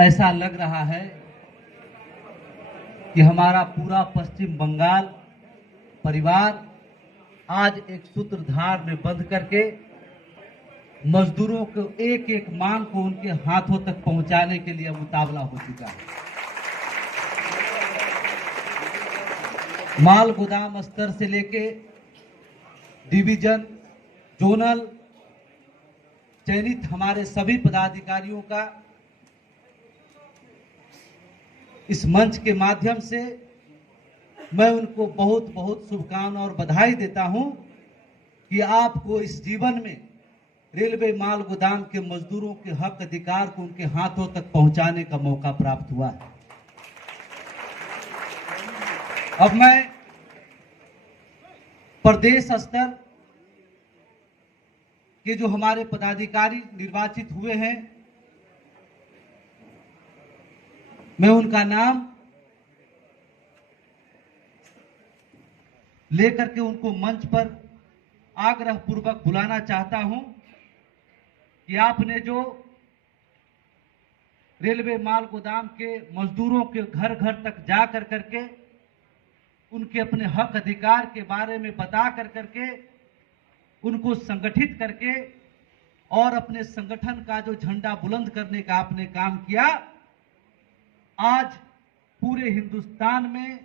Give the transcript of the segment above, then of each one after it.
ऐसा लग रहा है कि हमारा पूरा पश्चिम बंगाल परिवार आज एक सूत्रधार में बंध करके मजदूरों को एक एक मांग को उनके हाथों तक पहुंचाने के लिए मुतावला हो चुका है। माल गोदाम स्तर से लेके डिवीजन, जोनल चयनित हमारे सभी पदाधिकारियों का इस मंच के माध्यम से मैं उनको बहुत बहुत शुभकामनाएं और बधाई देता हूं कि आपको इस जीवन में रेलवे माल गोदाम के मजदूरों के हक अधिकार को उनके हाथों तक पहुंचाने का मौका प्राप्त हुआ है। अब मैं प्रदेश स्तर के जो हमारे पदाधिकारी निर्वाचित हुए हैं, मैं उनका नाम लेकर के उनको मंच पर आग्रह पूर्वक बुलाना चाहता हूं कि आपने जो रेलवे माल गोदाम के मजदूरों के घर घर तक जा कर करके उनके अपने हक अधिकार के बारे में बता कर करके उनको संगठित करके और अपने संगठन का जो झंडा बुलंद करने का आपने काम किया, आज पूरे हिंदुस्तान में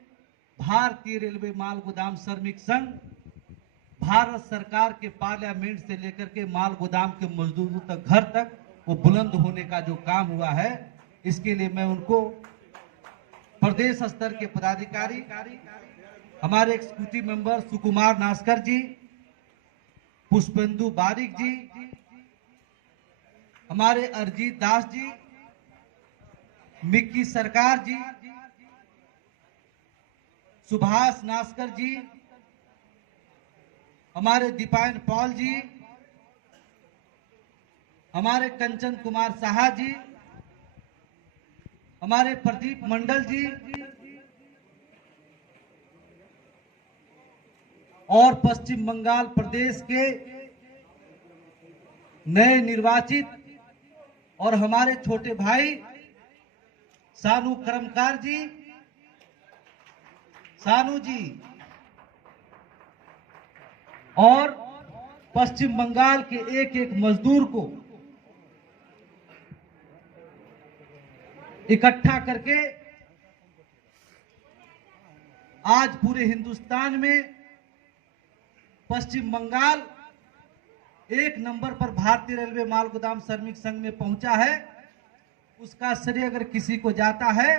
भारतीय रेलवे माल गोदाम श्रमिक संघ भारत सरकार के पार्लियामेंट से लेकर के माल गोदाम के मजदूरों तक घर तक वो बुलंद होने का जो काम हुआ है, इसके लिए मैं उनको प्रदेश स्तर के पदाधिकारी हमारे एग्जीक्यूटिव मेंबर सुकुमार नास्कर जी, पुष्पेंदु बारिक जी, हमारे अरजीत दास जी, मिक्की सरकार जी, सुभाष नास्कर जी, हमारे दीपायन पॉल जी, हमारे कंचन कुमार साहा जी, हमारे प्रदीप मंडल जी और पश्चिम बंगाल प्रदेश के नए निर्वाचित और हमारे छोटे भाई सानू कर्मकार जी, सानू जी, और पश्चिम बंगाल के एक एक मजदूर को इकट्ठा करके आज पूरे हिंदुस्तान में पश्चिम बंगाल एक नंबर पर भारतीय रेलवे माल गोदाम श्रमिक संघ में पहुंचा है। उसका श्रेय अगर किसी को जाता है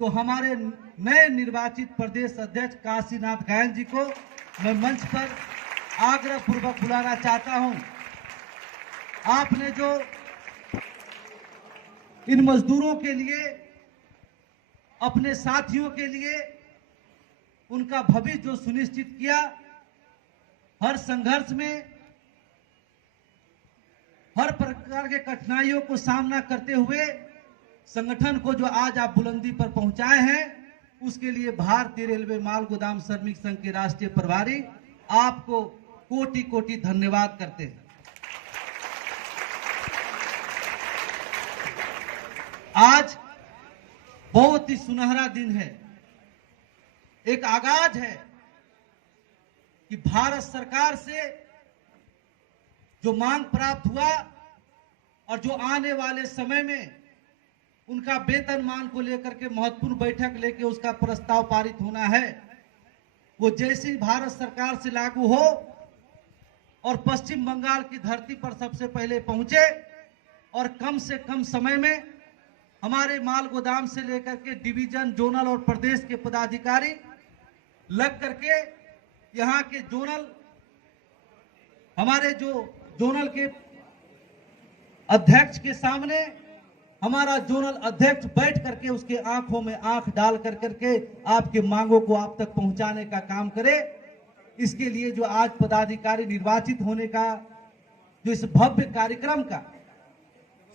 तो हमारे नए निर्वाचित प्रदेश अध्यक्ष काशीनाथ गायन जी को मैं मंच पर आग्रह पूर्वक बुलाना चाहता हूं। आपने जो इन मजदूरों के लिए, अपने साथियों के लिए उनका भविष्य जो सुनिश्चित किया, हर संघर्ष में हर प्रकार के कठिनाइयों को सामना करते हुए संगठन को जो आज आप बुलंदी पर पहुंचाए हैं, उसके लिए भारतीय रेलवे माल गोदाम श्रमिक संघ के राष्ट्रीय प्रभारी आपको कोटि कोटि धन्यवाद करते हैं। आज बहुत ही सुनहरा दिन है, एक आगाज है कि भारत सरकार से जो मांग प्राप्त हुआ और जो आने वाले समय में उनका वेतनमान को लेकर के महत्वपूर्ण बैठक लेके उसका प्रस्ताव पारित होना है, वो जैसे भारत सरकार से लागू हो और पश्चिम बंगाल की धरती पर सबसे पहले पहुंचे और कम से कम समय में हमारे माल गोदाम से लेकर के डिवीजन, जोनल और प्रदेश के पदाधिकारी लग करके यहाँ के जोनल, हमारे जो जोनल के अध्यक्ष के सामने हमारा जोनल अध्यक्ष बैठ करके उसके आंखों में आंख डाल कर करके आपके मांगों को आप तक पहुंचाने का काम करे। इसके लिए जो आज पदाधिकारी निर्वाचित होने का जो इस भव्य कार्यक्रम का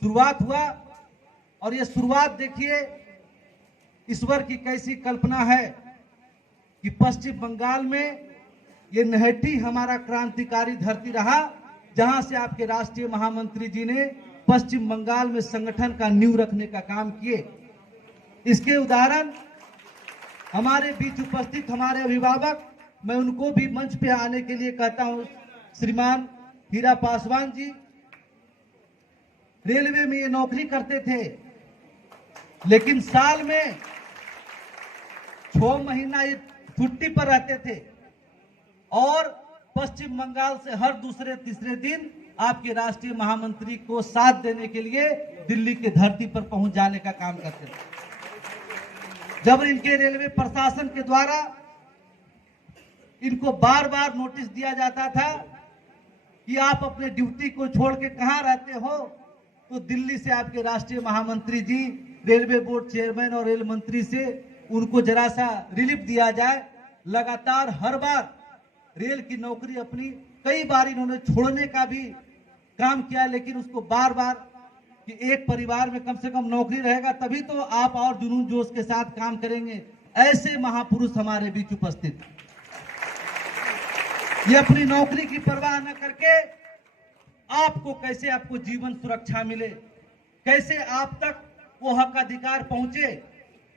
शुरुआत हुआ, और ये शुरुआत देखिए ईश्वर की कैसी कल्पना है कि पश्चिम बंगाल में ये नहटी हमारा क्रांतिकारी धरती रहा जहां से आपके राष्ट्रीय महामंत्री जी ने पश्चिम बंगाल में संगठन का नींव रखने का काम किए। इसके उदाहरण हमारे बीच उपस्थित हमारे अभिभावक, मैं उनको भी मंच पे आने के लिए कहता हूं। श्रीमान हीरा पासवान जी रेलवे में ये नौकरी करते थे, लेकिन साल में 6 महीना ये छुट्टी पर रहते थे और पश्चिम बंगाल से हर दूसरे तीसरे दिन आपके राष्ट्रीय महामंत्री को साथ देने के लिए दिल्ली की धरती पर पहुंच जाने का काम करते थे। जब इनके रेलवे प्रशासन के द्वारा इनको बार बार नोटिस दिया जाता था कि आप अपने ड्यूटी को छोड़ के कहां रहते हो, तो दिल्ली से आपके राष्ट्रीय महामंत्री जी, रेलवे बोर्ड चेयरमैन और रेल मंत्री से उनको जरा सा रिलीफ दिया जाए। लगातार हर बार रेल की नौकरी अपनी कई बार इन्होंने छोड़ने का भी काम किया, लेकिन उसको बार बार कि एक परिवार में कम से कम नौकरी रहेगा तभी तो आप और जुनून जोश के साथ काम करेंगे। ऐसे महापुरुष हमारे बीच उपस्थित, ये अपनी नौकरी की परवाह न करके आपको कैसे आपको जीवन सुरक्षा मिले, कैसे आप तक वो हक अधिकार पहुंचे,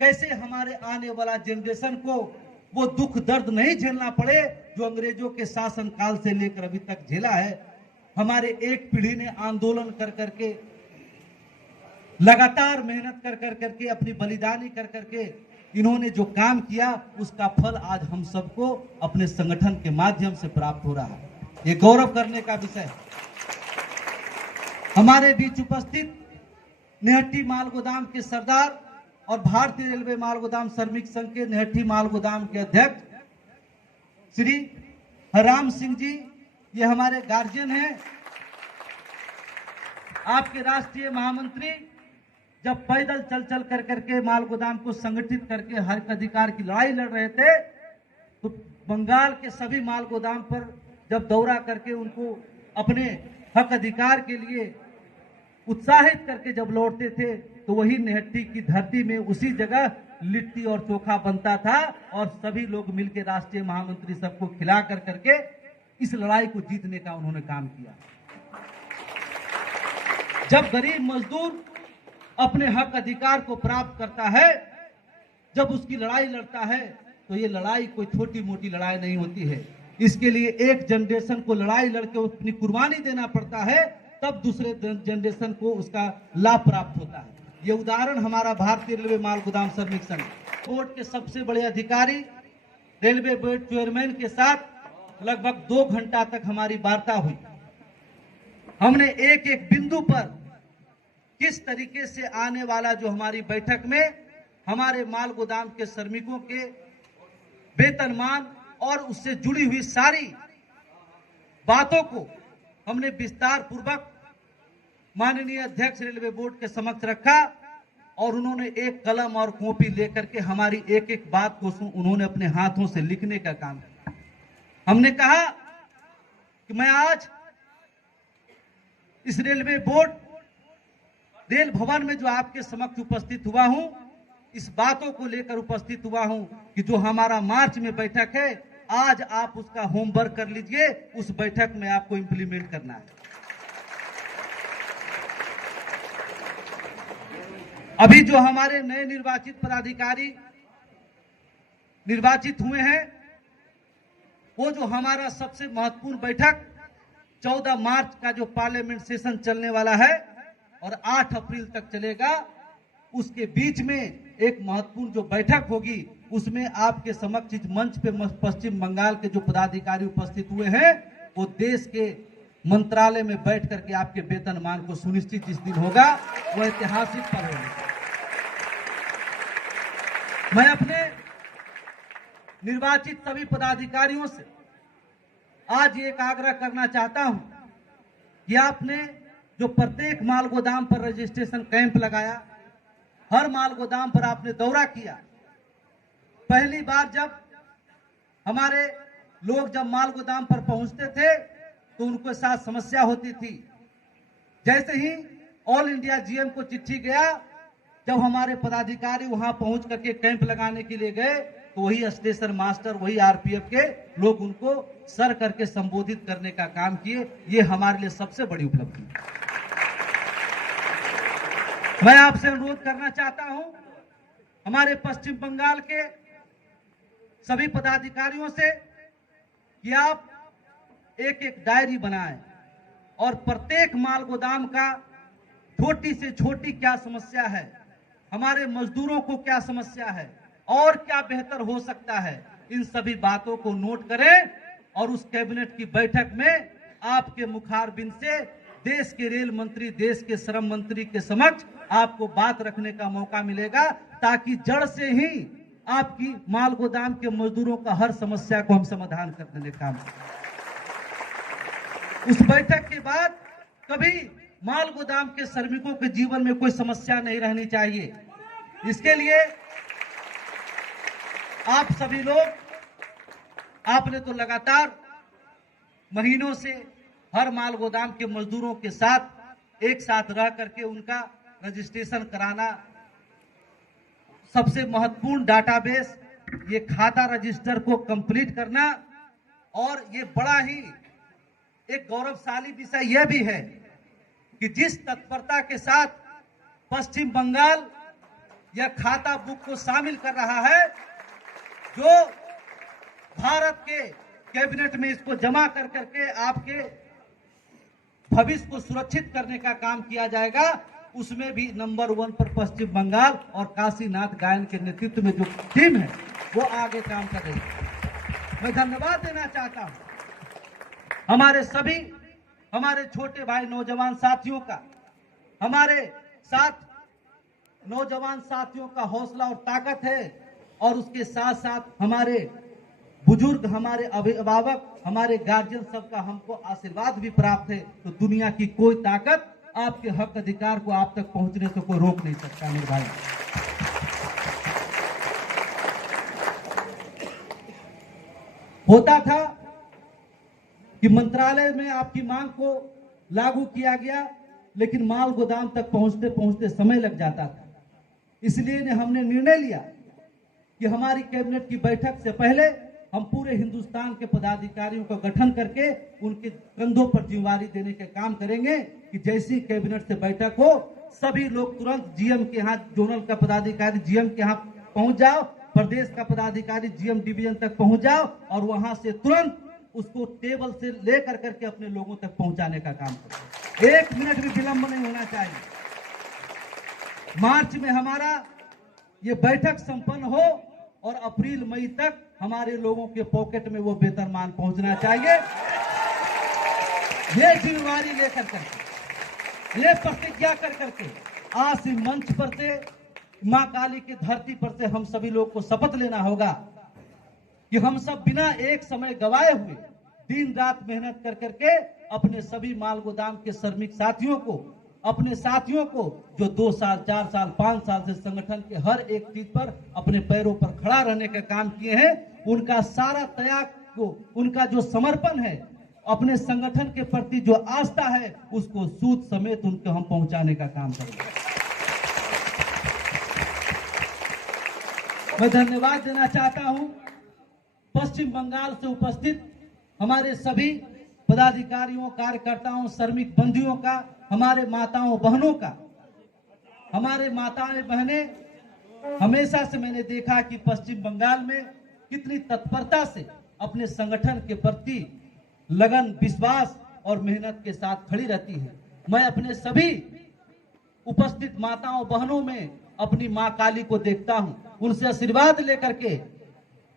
कैसे हमारे आने वाला जनरेशन को वो दुख दर्द नहीं झेलना पड़े जो अंग्रेजों के शासन काल से लेकर अभी तक झेला है। हमारे एक पीढ़ी ने आंदोलन कर करके, लगातार मेहनत कर करके, अपनी बलिदानी कर करके इन्होंने जो काम किया, उसका फल आज हम सबको अपने संगठन के माध्यम से प्राप्त हो रहा है। ये गौरव करने का विषय है। हमारे बीच उपस्थित नेहट्टी माल गोदाम के सरदार और भारतीय रेलवे माल गोदाम श्रमिक संघ के नेहट्टी माल गोदाम के अध्यक्ष श्री हरराम सिंह जी, ये हमारे गार्जियन हैं। आपके राष्ट्रीय महामंत्री जब पैदल चल चल कर करके माल गोदाम को संगठित करके हक अधिकार की लड़ाई लड़ रहे थे, तो बंगाल के सभी माल गोदाम पर जब दौरा करके उनको अपने हक अधिकार के लिए उत्साहित करके जब लौटते थे, तो वही नेहट्टी की धरती में उसी जगह लिट्टी और चोखा बनता था और सभी लोग मिलकर राष्ट्रीय महामंत्री सबको खिला कर करके इस लड़ाई को जीतने का उन्होंने काम किया। जब गरीब मजदूर अपने हक अधिकार को प्राप्त करता है, जब उसकी लड़ाई लड़ता है, तो ये लड़ाई कोई छोटी मोटी लड़ाई नहीं होती है। इसके लिए एक जनरेशन को लड़ाई लड़के अपनी कुर्बानी देना पड़ता है, तब दूसरे जनरेशन को उसका लाभ प्राप्त होता है। ये उदाहरण हमारा भारतीय रेलवे माल गोदाम श्रमिक संघ बोर्ड के सबसे बड़े अधिकारी रेलवे बोर्ड चेयरमैन के साथ लगभग 2 घंटा तक हमारी वार्ता हुई। हमने एक एक बिंदु पर किस तरीके से आने वाला जो हमारी बैठक में हमारे माल गोदाम के श्रमिकों के वेतनमान और उससे जुड़ी हुई सारी बातों को हमने विस्तार पूर्वक माननीय अध्यक्ष रेलवे बोर्ड के समक्ष रखा और उन्होंने एक कलम और कॉपी लेकर के हमारी एक एक बात को उन्होंने अपने हाथों से लिखने का काम किया। हमने कहा कि मैं आज इस रेलवे बोर्ड रेल भवन में जो आपके समक्ष उपस्थित हुआ हूं, इस बातों को लेकर उपस्थित हुआ हूं कि जो हमारा मार्च में बैठक है, आज आप उसका होमवर्क कर लीजिए। उस बैठक में आपको इंप्लीमेंट करना है। अभी जो हमारे नए निर्वाचित पदाधिकारी निर्वाचित हुए हैं, वो जो हमारा सबसे महत्वपूर्ण बैठक 14 मार्च का जो पार्लियामेंट सेशन चलने वाला है और 8 अप्रैल तक चलेगा, उसके बीच में एक महत्वपूर्ण जो बैठक होगी, उसमें आपके समक्ष इस मंच पे पश्चिम बंगाल के जो पदाधिकारी उपस्थित हुए हैं, वो देश के मंत्रालय में बैठ करके आपके वेतनमान को सुनिश्चित जिस दिन होगा, वो ऐतिहासिक पल होगा। मैं अपने निर्वाचित सभी पदाधिकारियों से आज एक आग्रह करना चाहता हूं कि आपने जो प्रत्येक माल गोदाम पर रजिस्ट्रेशन कैंप लगाया, हर माल गोदाम पर आपने दौरा किया। पहली बार जब हमारे लोग जब माल गोदाम पर पहुंचते थे तो उनके साथ समस्या होती थी। जैसे ही ऑल इंडिया जीएम को चिट्ठी गया, जब हमारे पदाधिकारी वहां पहुंच करके कैंप लगाने के लिए गए, तो वही स्टेशन मास्टर, वही आरपीएफ के लोग उनको सर करके संबोधित करने का काम किए। ये हमारे लिए सबसे बड़ी उपलब्धि है। मैं आपसे अनुरोध करना चाहता हूं हमारे पश्चिम बंगाल के सभी पदाधिकारियों से कि आप एक एक डायरी बनाएं और प्रत्येक माल गोदाम का छोटी से छोटी क्या समस्या है, हमारे मजदूरों को क्या समस्या है और क्या बेहतर हो सकता है, इन सभी बातों को नोट करें और उस कैबिनेट की बैठक में आपके मुखारबिंद से देश के रेल मंत्री, देश के श्रम मंत्री के समक्ष आपको बात रखने का मौका मिलेगा, ताकि जड़ से ही आपकी माल गोदाम के मजदूरों का हर समस्या को हम समाधान कर देने का काम करें। उस बैठक के बाद कभी माल गोदाम के श्रमिकों के जीवन में कोई समस्या नहीं रहनी चाहिए। इसके लिए आप सभी लोग, आपने तो लगातार महीनों से हर माल गोदाम के मजदूरों के साथ एक साथ रह करके उनका रजिस्ट्रेशन कराना, सबसे महत्वपूर्ण डाटाबेस ये खाता रजिस्टर को कंप्लीट करना, और ये बड़ा ही एक गौरवशाली विषय यह भी है कि जिस तत्परता के साथ पश्चिम बंगाल यह खाता बुक को शामिल कर रहा है, जो भारत के कैबिनेट में इसको जमा कर करके आपके भविष्य को सुरक्षित करने का काम किया जाएगा, उसमें भी नंबर 1 पर पश्चिम बंगाल और काशीनाथ गायन के नेतृत्व में जो टीम है वो आगे काम कर रही है। मैं धन्यवाद देना चाहता हूं हमारे सभी, हमारे छोटे भाई नौजवान साथियों का, हमारे साथ नौजवान साथियों का हौसला और ताकत है, और उसके साथ साथ हमारे बुजुर्ग, हमारे अभिभावक, हमारे गार्जियन सबका हमको आशीर्वाद भी प्राप्त है। तो दुनिया की कोई ताकत आपके हक अधिकार को आप तक पहुंचने से कोई रोक नहीं सकता। मेरे भाई, होता था कि मंत्रालय में आपकी मांग को लागू किया गया, लेकिन माल गोदाम तक पहुंचते पहुंचते समय लग जाता था। इसलिए हमने निर्णय लिया कि हमारी कैबिनेट की बैठक से पहले हम पूरे हिंदुस्तान के पदाधिकारियों का गठन करके उनके कंधों पर जिम्मेवारी देने के काम करेंगे कि जैसी कैबिनेट से बैठक हो, सभी लोग तुरंत जीएम के यहाँ, जोनल का पदाधिकारी जीएम के यहाँ पहुंच जाओ, प्रदेश का पदाधिकारी जीएम डिवीजन तक पहुंच जाओ, और वहां से तुरंत उसको टेबल से लेकर करके अपने लोगों तक पहुंचाने का काम करें। 1 मिनट भी विलंब नहीं होना चाहिए। मार्च में हमारा ये बैठक संपन्न हो और अप्रैल मई तक हमारे लोगों के पॉकेट में वो वेतनमान पहुंचना चाहिए। ये जिम्मेवारी लेकर करके, ये प्रतिज्ञा कर करके आज इस मंच पर से, मां काली की धरती पर से हम सभी लोग को शपथ लेना होगा कि हम सब बिना एक समय गवाए हुए दिन रात मेहनत कर करके अपने सभी माल गोदाम के श्रमिक साथियों को, अपने साथियों को जो 2 साल, 4 साल, 5 साल से संगठन के हर एक चीज पर अपने पैरों पर खड़ा रहने का काम किए हैं, उनका सारा त्याग को, उनका जो समर्पण है, अपने संगठन के प्रति जो आस्था है, उसको सूद समेत उनको हम पहुंचाने का काम करेंगे। मैं धन्यवाद देना चाहता हूं पश्चिम बंगाल से उपस्थित हमारे सभी पदाधिकारियों, कार्यकर्ताओं, श्रमिक बंधुओं का, हमारे माताओं बहनों का। हमारे माताएं बहनें, हमेशा से मैंने देखा कि पश्चिम बंगाल में कितनी तत्परता से अपने संगठन के प्रति लगन, विश्वास और मेहनत के साथ खड़ी रहती है। मैं अपने सभी उपस्थित माताओं बहनों में अपनी मां काली को देखता हूं, उनसे आशीर्वाद लेकर के।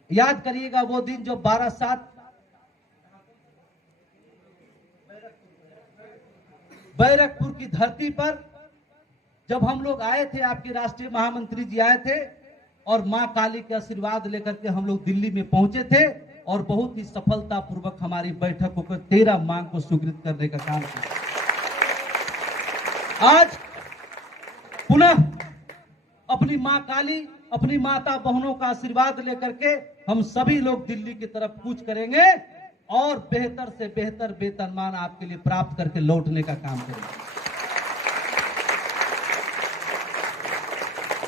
याद करिएगा वो दिन जो 12/7 बैरकपुर की धरती पर जब हम लोग आए थे, आपके राष्ट्रीय महामंत्री जी आए थे, और मां काली के आशीर्वाद लेकर के हम लोग दिल्ली में पहुंचे थे, और बहुत ही सफलतापूर्वक हमारी बैठक होकर 13 मांग को स्वीकृत करने का काम किया। आज पुनः अपनी मां काली, अपनी माता बहनों का आशीर्वाद लेकर के हम सभी लोग दिल्ली की तरफ कूच करेंगे और बेहतर से बेहतर वेतनमान आपके लिए प्राप्त करके लौटने का काम करेंगे।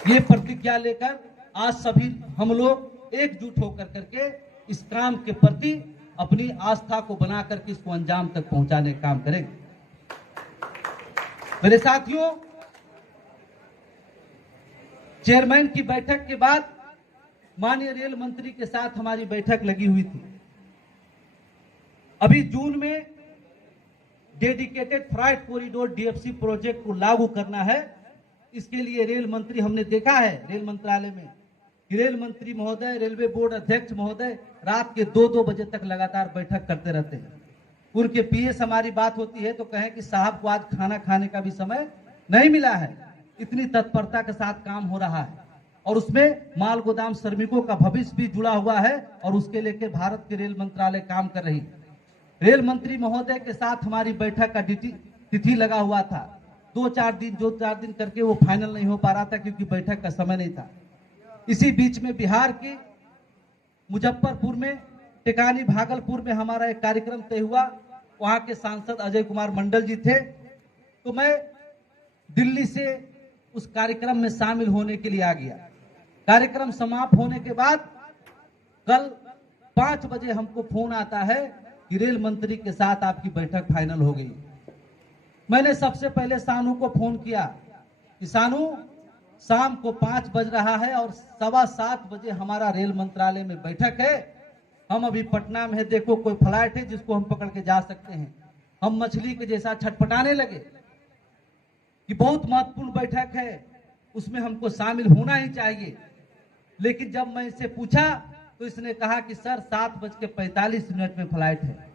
ये प्रतिज्ञा लेकर आज सभी हम लोग एकजुट होकर करके इस काम के प्रति अपनी आस्था को बना करके इसको अंजाम तक पहुंचाने का काम करेंगे। मेरे साथियों, चेयरमैन की बैठक के बाद माननीय रेल मंत्री के साथ हमारी बैठक लगी हुई थी। अभी जून में dedicated freight corridor DFC project को लागू करना है। इसके लिए रेल मंत्री, हमने देखा है रेल मंत्रालय में कि रेल मंत्री महोदय, रेलवे बोर्ड अध्यक्ष महोदय रात के 2-2 बजे तक लगातार बैठक करते रहते हैं। उनके पीएस हमारी बात होती है तो कहें कि साहब को आज खाना खाने का भी समय नहीं मिला है। इतनी तत्परता के साथ काम हो रहा है और उसमें माल गोदाम श्रमिकों का भविष्य भी जुड़ा हुआ है और उसके लेके भारत के रेल मंत्रालय काम कर रही है। रेल मंत्री महोदय के साथ हमारी बैठक का तिथि लगा हुआ था। 2-4 दिन करके वो फाइनल नहीं हो पा रहा था क्योंकि बैठक का समय नहीं था। इसी बीच में बिहार के मुजफ्फरपुर में, टिकानी भागलपुर में हमारा एक कार्यक्रम तय हुआ। वहां के सांसद अजय कुमार मंडल जी थे, तो मैं दिल्ली से उस कार्यक्रम में शामिल होने के लिए आ गया। कार्यक्रम समाप्त होने के बाद कल 5 बजे हमको फोन आता है कि रेल मंत्री के साथ आपकी बैठक फाइनल हो गई। मैंने सबसे पहले सानू को फोन किया कि सानू, शाम को 5 बज रहा है और 7:15 बजे हमारा रेल मंत्रालय में बैठक है। हम अभी पटना में है, देखो कोई फ्लाइट है जिसको हम पकड़ के जा सकते हैं। हम मछली के जैसा छटपटाने लगे कि बहुत महत्वपूर्ण बैठक है, उसमें हमको शामिल होना ही चाहिए। लेकिन जब मैं इससे पूछा तो इसने कहा कि सर 7:45 में फ्लाइट है।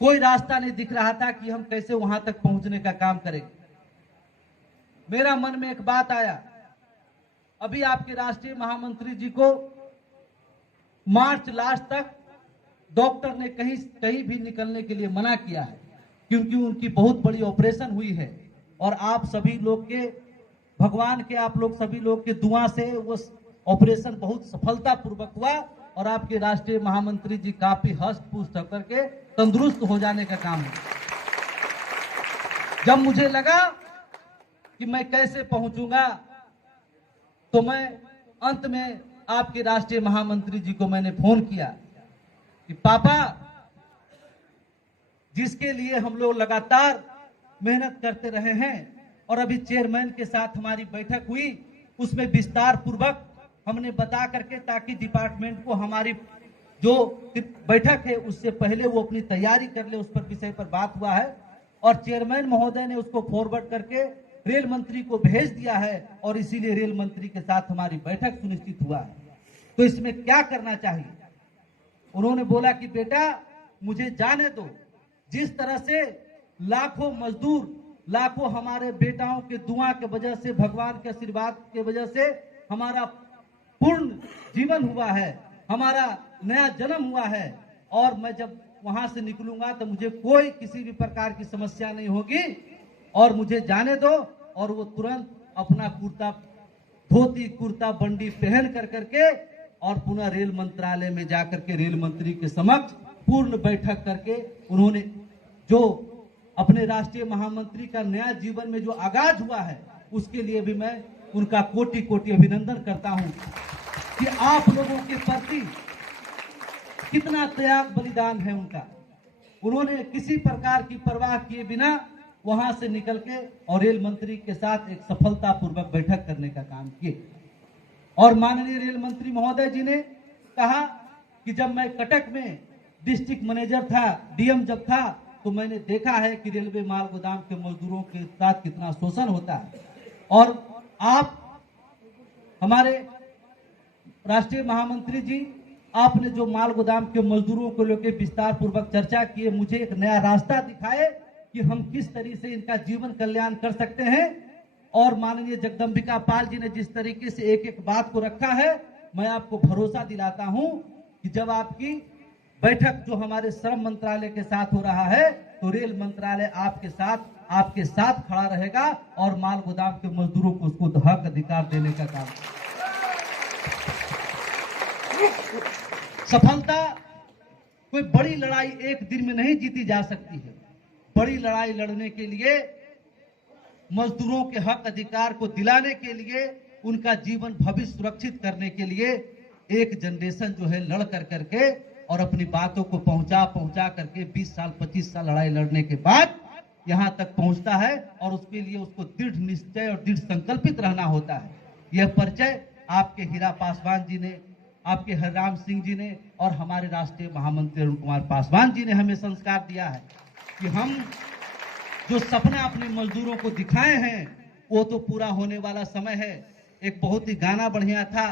कोई रास्ता नहीं दिख रहा था कि हम कैसे वहां तक पहुंचने का काम करेंगे। मेरा मन में एक बात आया, अभी आपके राष्ट्रीय महामंत्री जी को मार्च लास्ट तक डॉक्टर ने कहीं भी निकलने के लिए मना किया है क्योंकि उनकी बहुत बड़ी ऑपरेशन हुई है और आप सभी लोग के, भगवान के, आप लोग सभी लोग के दुआ से वो ऑपरेशन बहुत सफलतापूर्वक हुआ और आपके राष्ट्रीय महामंत्री जी काफी हष्ट पुष्ट होकर के तंदुरुस्त हो जाने का काम है। जब मुझे लगा कि मैं कैसे पहुंचूंगा तो मैं अंत में आपके राष्ट्रीय महामंत्री जी को मैंने फोन किया कि पापा, जिसके लिए हम लोग लगातार मेहनत करते रहे हैं और अभी चेयरमैन के साथ हमारी बैठक हुई, उसमें विस्तार पूर्वक हमने बता करके, ताकि डिपार्टमेंट को हमारी जो बैठक है उससे पहले वो अपनी तैयारी कर ले, उस पर विषय पर बात हुआ है और चेयरमैन महोदय ने उसको फॉरवर्ड करके रेल मंत्री को भेज दिया है और इसीलिए रेल मंत्री के साथ हमारी बैठक सुनिश्चित हुआ है। तो इसमें क्या करना चाहिए? उन्होंने बोला कि बेटा मुझे जाने दो, जिस तरह से लाखों मजदूर, लाखों हमारे बेटाओं के दुआ के वजह से, भगवान के आशीर्वाद के वजह से हमारा पूर्ण जीवन हुआ है, हमारा नया जन्म हुआ है और मैं जब वहां से निकलूंगा तो मुझे कोई किसी भी प्रकार की समस्या नहीं होगी और मुझे जाने दो। और वो तुरंत अपना कुर्ता, धोती कुर्ता बंडी पहन कर करके और पुनः रेल मंत्रालय में जाकर के रेल मंत्री के समक्ष पूर्ण बैठक करके उन्होंने जो अपने राष्ट्रीय महामंत्री का नया जीवन में जो आगाज हुआ है उसके लिए भी मैं उनका कोटि कोटि अभिनंदन करता हूं कि आप लोगों के प्रति कितना त्याग बलिदान है उनका। उन्होंने किसी प्रकार की परवाह किए बिना वहां से निकल के और रेल मंत्री के साथ एक सफलतापूर्वक बैठक करने का काम किए। और माननीय रेल मंत्री महोदय जी ने कहा कि जब मैं कटक में डिस्ट्रिक्ट मैनेजर था, डीएम जब था, तो मैंने देखा है कि रेलवे माल गोदाम के मजदूरों के साथ कितना शोषण होता है और आप हमारे राष्ट्रीय महामंत्री जी, आपने जो माल गोदाम के मजदूरों को लेकर विस्तार पूर्वक चर्चा किए, मुझे एक नया रास्ता दिखाए कि हम किस तरीके से इनका जीवन कल्याण कर सकते हैं। और माननीय जगदम्बिका पाल जी ने जिस तरीके से एक एक बात को रखा है, मैं आपको भरोसा दिलाता हूं कि जब आपकी बैठक जो हमारे श्रम मंत्रालय के साथ हो रहा है तो रेल मंत्रालय आपके साथ खड़ा रहेगा और माल गोदाम के मजदूरों को उसको हक अधिकार देने का काम। सफलता कोई बड़ी लड़ाई एक दिन में नहीं जीती जा सकती है। बड़ी लड़ाई लड़ने के लिए, मजदूरों के हक अधिकार को दिलाने के लिए, उनका जीवन भविष्य सुरक्षित करने के लिए एक जनरेशन जो है लड़ कर करके और अपनी बातों को पहुंचा करके 20 साल 25 साल लड़ाई लड़ने के बाद यहां तक पहुंचता है और उसके लिए उसको दृढ़ निश्चय और दृढ़ संकल्पित रहना होता है। यह परिचय आपके हीरा पासवान जी ने, आपके हरिराम सिंह जी ने और हमारे राष्ट्रीय महामंत्री अरुण कुमार पासवान जी ने हमें संस्कार दिया है कि हम जो सपना अपने मजदूरों को दिखाए हैं वो तो पूरा होने वाला समय है। एक बहुत ही गाना बढ़िया था।